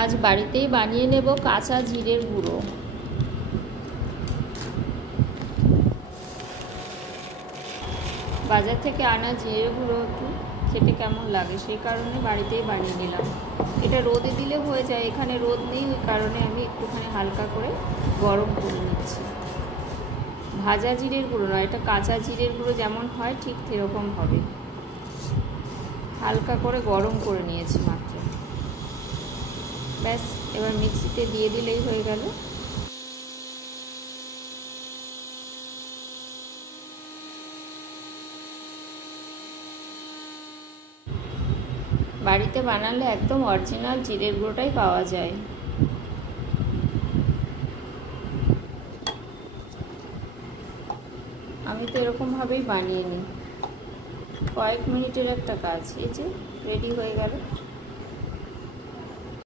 आज बाड़ीतेई बानिये नेब काँचा जिरेर गुঁড়ো। बाजार थेके आना जिरेर गुঁড়ো एकटु खेते केमन लागे सेई कारणे बाड़ीतेई बानिये निलाम। এটা রোদে দিলে হয়ে যায়, এখানে রোদ নেই, ওই কারণে আমি একটুখানি হালকা করে গরম করে নিচ্ছি। ভাজা জিরের গুঁড়ো নয়, এটা কাঁচা জিরের গুঁড়ো যেমন হয় ঠিক সেরকম হবে। হালকা করে গরম করে নিয়েছি মাত্র, ব্যাস। এবার মিক্সিতে দিয়ে দিলেই হয়ে গেল। বাড়িতে বানালে একদম অরিজিনাল জিরের গুঁড়োটাই পাওয়া যায়। আমি তো এরকমভাবেই বানিয়ে নিই, কয়েক মিনিটের একটা কাজ। এই যে রেডি হয়ে গেল।